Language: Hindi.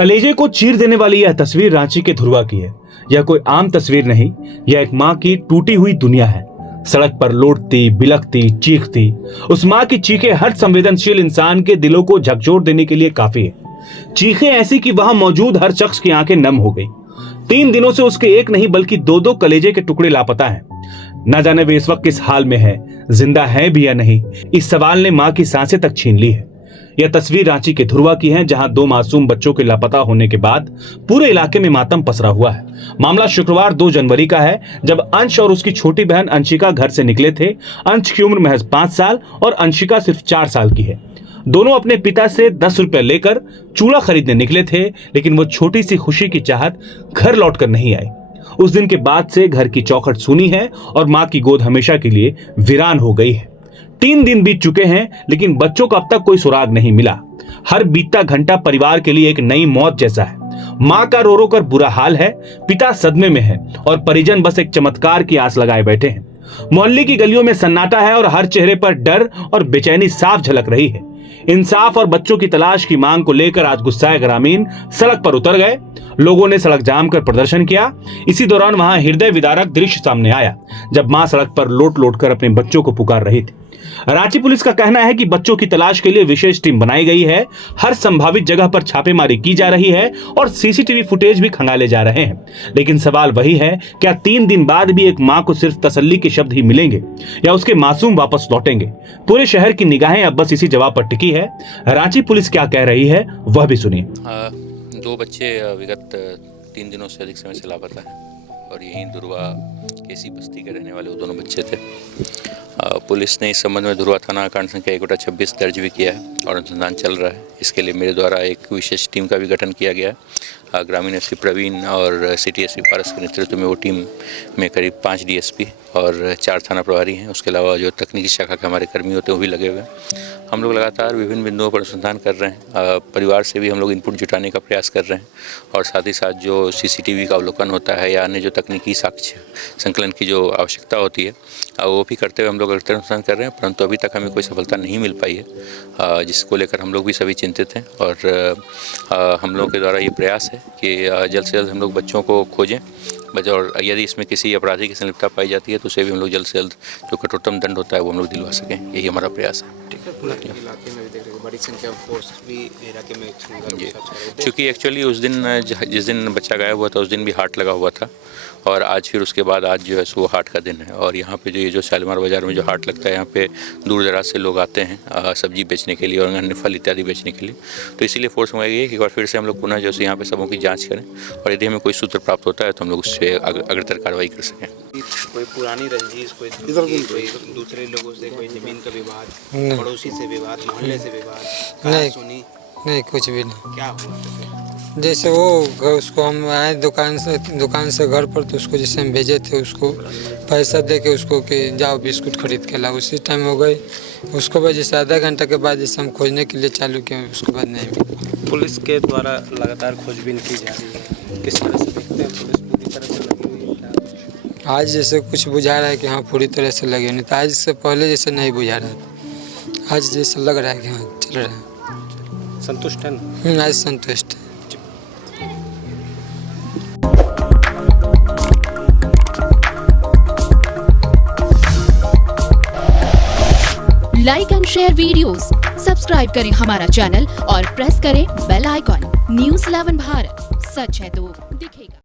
कलेजे को चीर देने वाली यह तस्वीर रांची के धुर्वा की है। यह कोई आम तस्वीर नहीं, यह एक माँ की टूटी हुई दुनिया है। सड़क पर लोटती, बिलखती, चीखती उस माँ की चीखें हर संवेदनशील इंसान के दिलों को झकझोर देने के लिए काफी है। चीखें ऐसी कि वहां मौजूद हर शख्स की आंखें नम हो गई। 3 दिनों से उसके एक नहीं बल्कि 2-2 कलेजे के टुकड़े लापता हैं। न जाने वे इस वक्त किस हाल में है, जिंदा है भी या नहीं, इस सवाल ने माँ की सांसें तक छीन ली है। यह तस्वीर रांची के धुर्वा की है, जहां 2 मासूम बच्चों के लापता होने के बाद पूरे इलाके में मातम पसरा हुआ है। मामला शुक्रवार 2 जनवरी का है, जब अंश और उसकी छोटी बहन अंशिका घर से निकले थे। अंश की उम्र महज 5 साल और अंशिका सिर्फ 4 साल की है। दोनों अपने पिता से 10 रुपए लेकर चूड़ा खरीदने निकले थे, लेकिन वो छोटी सी खुशी की चाहत घर लौटकर नहीं आई। उस दिन के बाद से घर की चौखट सूनी है और माँ की गोद हमेशा के लिए वीरान हो गई है। 3 दिन बीत चुके हैं, लेकिन बच्चों का अब तक कोई सुराग नहीं मिला। हर बीतता घंटा परिवार के लिए एक नई मौत जैसा है। माँ का रो रो कर बुरा हाल है, पिता सदमे में है और परिजन बस एक चमत्कार की आस लगाए बैठे हैं। मोहल्ले की गलियों में सन्नाटा है और हर चेहरे पर डर और बेचैनी साफ झलक रही है। इंसाफ और बच्चों की तलाश की मांग को लेकर आज गुस्साए ग्रामीण सड़क पर उतर गए। लोगों ने सड़क जाम कर प्रदर्शन किया। इसी दौरान वहां हृदय विदारक दृश्य सामने आया, जब मां सड़क पर लोट लोट कर अपने बच्चों को पुकार रही थी। रांची पुलिस का कहना है कि बच्चों की तलाश के लिए विशेष टीम बनाई गई है। हर संभावित जगह पर छापेमारी की जा रही है और सीसीटीवी फुटेज भी खंगाले जा रहे हैं। लेकिन सवाल वही है, क्या 3 दिन बाद भी एक मां को सिर्फ तसल्ली के शब्द ही मिलेंगे या उसके मासूम वापस लौटेंगे? पूरे शहर की निगाहें अब बस इसी जवाब पर टिकी है। रांची पुलिस क्या कह रही है वह भी सुनिए। 2 बच्चे विगत 3 दिनों से अधिक समय से लापता है और यहीं धुर्वा केसी बस्ती के रहने वाले वो दोनों बच्चे थे। पुलिस ने इस संबंध में धुर्वा थाना कांड संख्या 1/26 दर्ज भी किया है और अनुसंधान चल रहा है। इसके लिए मेरे द्वारा एक विशेष टीम का भी गठन किया गया है। ग्रामीण एसपी प्रवीण और सिटी एसपी पारस के नेतृत्व में वो टीम में करीब 5 डीएसपी और 4 थाना प्रभारी हैं। उसके अलावा जो तकनीकी शाखा के हमारे कर्मी होते हैं वो भी लगे हुए हैं। हम लोग लगातार विभिन्न बिंदुओं पर अनुसंधान कर रहे हैं। परिवार से भी हम लोग इनपुट जुटाने का प्रयास कर रहे हैं और साथ ही साथ जो सीसीटीवी का अवलोकन होता है या अन्य जो तकनीकी साक्ष्य संकलन की जो आवश्यकता होती है वो भी करते हुए हम लोग अनुसंधान कर रहे हैं, परंतु अभी तक हमें कोई सफलता नहीं मिल पाई है, जिसको लेकर हम लोग भी सभी चिंतित हैं। और हम लोगों के द्वारा ये प्रयास है कि जल्द से जल्द हम लोग बच्चों को खोजें और यदि इसमें किसी अपराधी की संलिप्तता पाई जाती है तो उसे भी हम लोग जल्द से जल्द जो कठोरतम दंड होता है वो हम लोग दिलवा सकें, यही हमारा प्रयास है। ठीक है, पूरे इलाके में भी देख रहे हो बड़ी संख्या में फोर्स भी इलाके में क्योंकि एक्चुअली उस दिन जिस दिन बच्चा गायब हुआ था उस दिन भी हाट लगा हुआ था और आज फिर उसके बाद आज जो है सो हाट का दिन है और यहाँ पे जो शालीमार बाजार में जो हाट लगता है यहाँ पे दूर दराज से लोग आते हैं सब्जी बेचने के लिए और अन्य फल इत्यादि बेचने के लिए। तो इसीलिए फोर्स मंगाई गई है कि एक बार फिर से हम लोग पुनः जो है यहाँ पे सबों की जाँच करें और यदि हमें कोई सूत्र प्राप्त होता है तो हम लोग उससे अग्रतर कार्रवाई कर सकें। कोई पुरानी रंजिश, कोई दूसरे लोगों से कोई जमीन का विवाद, पड़ोसी से विवाद, मोहल्ले से विवाद? नहीं, कुछ भी नहीं। क्या हुआ? जैसे वो उसको हम आए दुकान से घर पर, तो उसको जैसे हम भेजे थे उसको पैसा दे के उसको कि जाओ बिस्कुट खरीद के लाओ, उसी टाइम हो गई। उसको बाद जैसे आधा घंटा के बाद जैसे हम खोजने के लिए चालू किए, उसके बाद नहीं मिला। पुलिस के द्वारा लगातार खोजबीन की जा रही है, किस तरह से देखते हैं? पुलिस पूरी तरह से लगी हुई है क्या? आज जैसे कुछ बुझा रहा है कि हाँ पूरी तरह से लगे, नहीं तो आज से पहले जैसे नहीं बुझा रहा था। आज जैसे लग रहा है कि हाँ चल रहा है। संतुष्ट है ना? आज संतुष्ट है। Like and share videos, subscribe करें हमारा चैनल और प्रेस करें बेल आइकॉन। News 11 भारत, सच है तो दिखेगा।